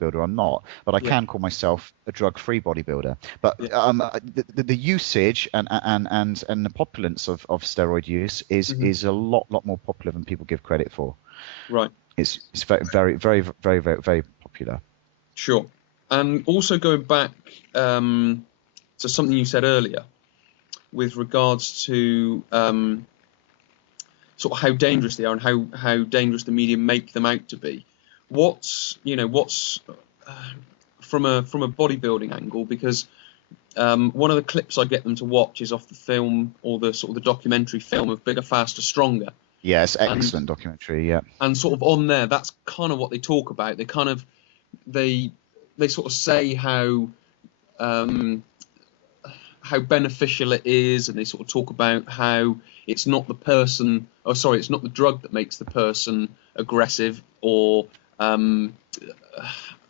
bodybuilder. I'm not, but I Yeah. can call myself a drug-free bodybuilder. But Yeah. the usage and the populance of steroid use Hmm. is a lot more popular than people give credit for. Right. It's very popular. Sure. And also going back to something you said earlier with regards to sort of how dangerous they are and how dangerous the media make them out to be. What's uh, from a bodybuilding angle, because one of the clips I get them to watch is off the film or the sort of the documentary film of Bigger, Faster, Stronger, Yes, and excellent documentary. Yeah. sort of on there, that's kind of what they talk about. They they sort of say um, how beneficial it is, and they sort of talk about how it's not the person, oh sorry, it's not the drug that makes the person aggressive um,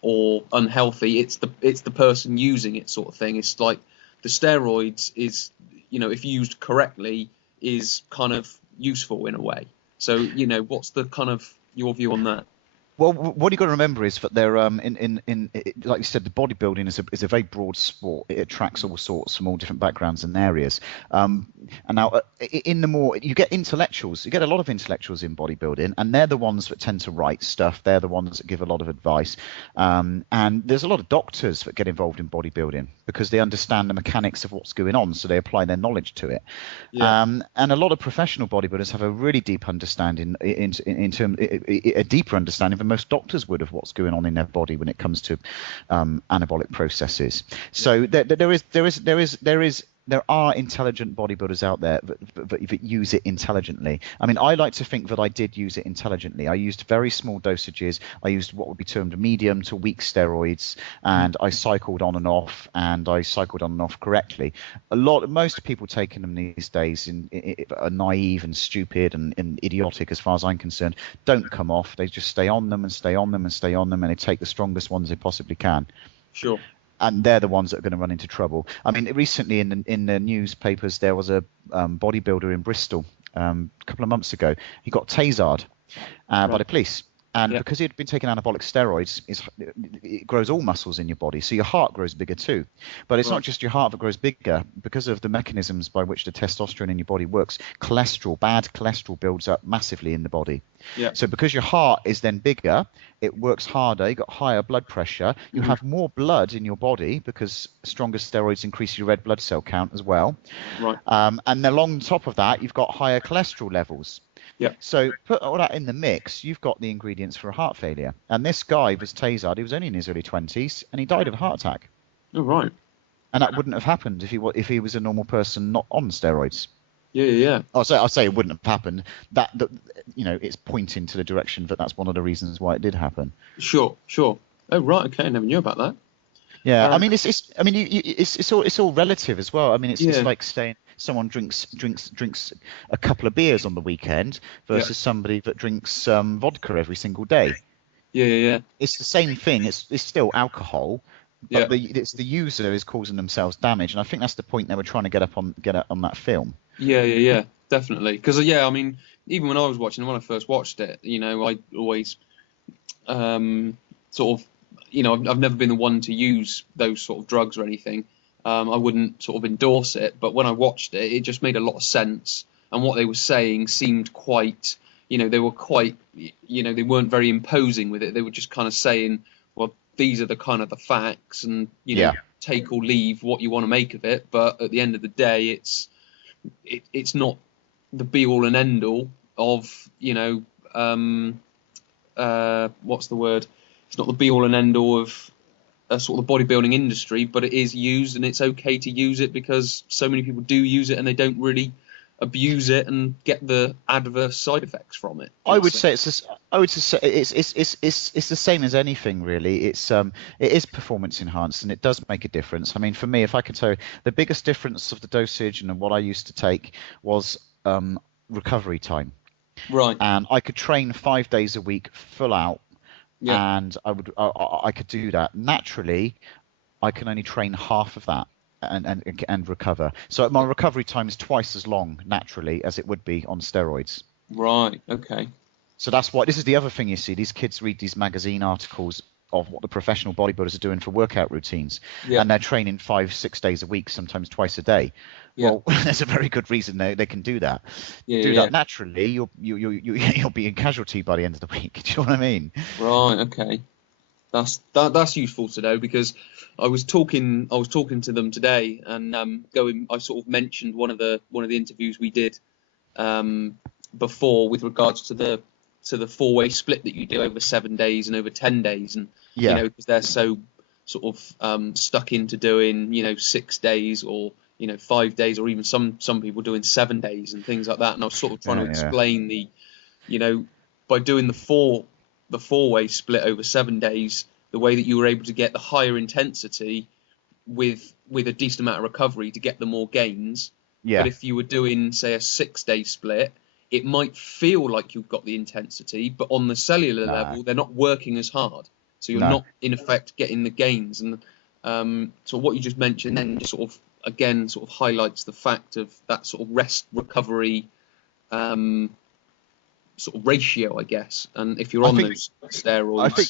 or unhealthy. It's the person using it, sort of thing. It's like the steroids is, if used correctly, is kind of useful in a way. So, what's the kind of your view on that? Well, what you got to remember is that they're like you said, the bodybuilding is a very broad sport. It attracts all sorts from all different backgrounds and areas. And now, in the more you get intellectuals, you get a lot of intellectuals in bodybuilding, and they're the ones that tend to write stuff. They're the ones that give a lot of advice. And there's a lot of doctors that get involved in bodybuilding because they understand the mechanics of what's going on, so they apply their knowledge to it. Yeah. And a lot of professional bodybuilders have a really deep understanding in terms a deeper understanding than most doctors would of what's going on in their body when it comes to anabolic processes. Yeah. So there are intelligent bodybuilders out there that use it intelligently. I mean, I like to think that I did use it intelligently. I used very small dosages. I used what would be termed medium to weak steroids, and I cycled on and off, and I cycled on and off correctly. Most people taking them these days are naive and stupid and idiotic, as far as I'm concerned. Don't come off. They just stay on them and stay on them and stay on them, and they take the strongest ones they possibly can. Sure. And they're the ones that are going to run into trouble. I mean, recently in the newspapers, there was a bodybuilder in Bristol a couple of months ago. He got tasered by the Right. police. And Yeah. because he had been taking anabolic steroids, it grows all muscles in your body. So your heart grows bigger too. But it's not Right. just your heart that grows bigger. Because of the mechanisms by which the testosterone in your body works, bad cholesterol builds up massively in the body. Yeah. So because your heart is then bigger, it works harder, you got higher blood pressure, you Hmm. have more blood in your body because stronger steroids increase your red blood cell count as well. Right. And then on top of that, you've got higher cholesterol levels. Yeah. So put all that in the mix, you've got the ingredients for a heart failure. And this guy was tasered, he was only in his early 20s, and he died of a heart attack. Oh, right. And that wouldn't have happened if he was a normal person not on steroids. Yeah. Yeah. Yeah. I'll say it wouldn't have happened. It's pointing to the direction that that's one of the reasons why it did happen. Sure. Sure. Oh, right. Okay. I never knew about that. Yeah, I Um, mean it's all relative as well. I mean it's yeah. like saying someone drinks a couple of beers on the weekend Yeah. versus somebody that drinks vodka every single day. Yeah. Yeah. Yeah. It's the same thing. It's still alcohol, Yeah. but it's the user is causing themselves damage, and I think that's the point they were trying to get on that film. Yeah. Yeah. Yeah. Definitely. Because yeah, I mean, even when I was watching, when I first watched it, I always sort of, I've never been the one to use those sort of drugs or anything. I wouldn't sort of endorse it, but when I watched it, it just made a lot of sense. And what they were saying seemed quite, they were quite, they weren't very imposing with it. They were just kind of saying, well, these are the kind of the facts, and Yeah. take or leave what you want to make of it. But at the end of the day, it's not the be all and end all of, what's the word? It's not the be all and end all of a sort of the bodybuilding industry, but it is used, and it's okay to use it because so many people do use it and they don't really abuse it and get the adverse side effects from it. I would say it's the same as anything really. It is performance enhanced and it does make a difference. I mean, for me, if I could tell you, the biggest difference of the dosage and what I used to take was recovery time. Right. And I could train 5 days a week full out, Yeah. and I could do that. Naturally, I can only train half of that and recover. So my recovery time is twice as long naturally as it would be on steroids. Right. Okay. So that's why this is the other thing you see. These kids read these magazine articles of what the professional bodybuilders are doing for workout routines, Yeah. and they're training 5-6 days a week, sometimes twice a day. Yeah. Well, there's a very good reason they can do that. Yeah, Do yeah. that naturally, you'll be in casualty by the end of the week. Do you know what I mean? Right. Okay. That's useful to know, because I was talking to them today, and I sort of mentioned one of the interviews we did before with regards to the 4-way split that you do over 7 days and over 10 days, and Yeah. you know, because they're so sort of stuck into doing 6 days, or 5 days, or even some people doing 7 days and things like that. And I was sort of trying to explain by doing the 4-way split over 7 days, the way that you were able to get the higher intensity with a decent amount of recovery to get the more gains. Yeah. But if you were doing, say, a 6-day split, it might feel like you've got the intensity, but on the cellular level, they're not working as hard. So you're not, in effect, getting the gains. And so what you just mentioned then just sort of highlights the fact of that sort of rest recovery sort of ratio, I guess. And if you're on those steroids, I think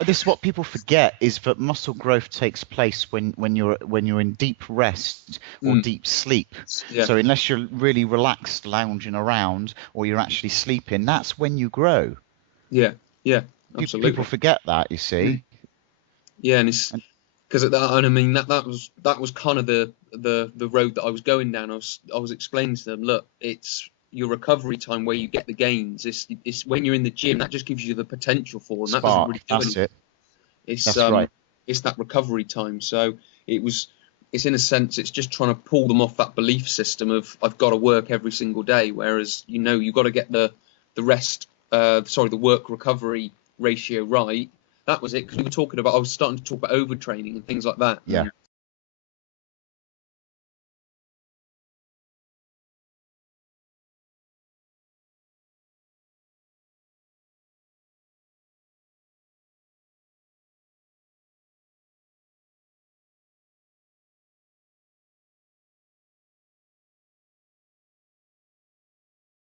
this is what people forget, is that muscle growth takes place when you're in deep rest or deep sleep. Yeah. So unless you're really relaxed, lounging around, or you're actually sleeping, that's when you grow. Yeah, absolutely. People forget that, you see. Yeah, and it's because I mean that was kind of the road that I was going down. I was explaining to them, look, it's your recovery time where you get the gains. It's when you're in the gym, that just gives you the potential for, and that doesn't really do anything. That's right. It's that recovery time. So it's in a sense, it's just trying to pull them off that belief system of I've got to work every single day, whereas you've got to get the work recovery ratio right. That was it, because we were talking about, I was starting to talk about overtraining and things like that. Yeah.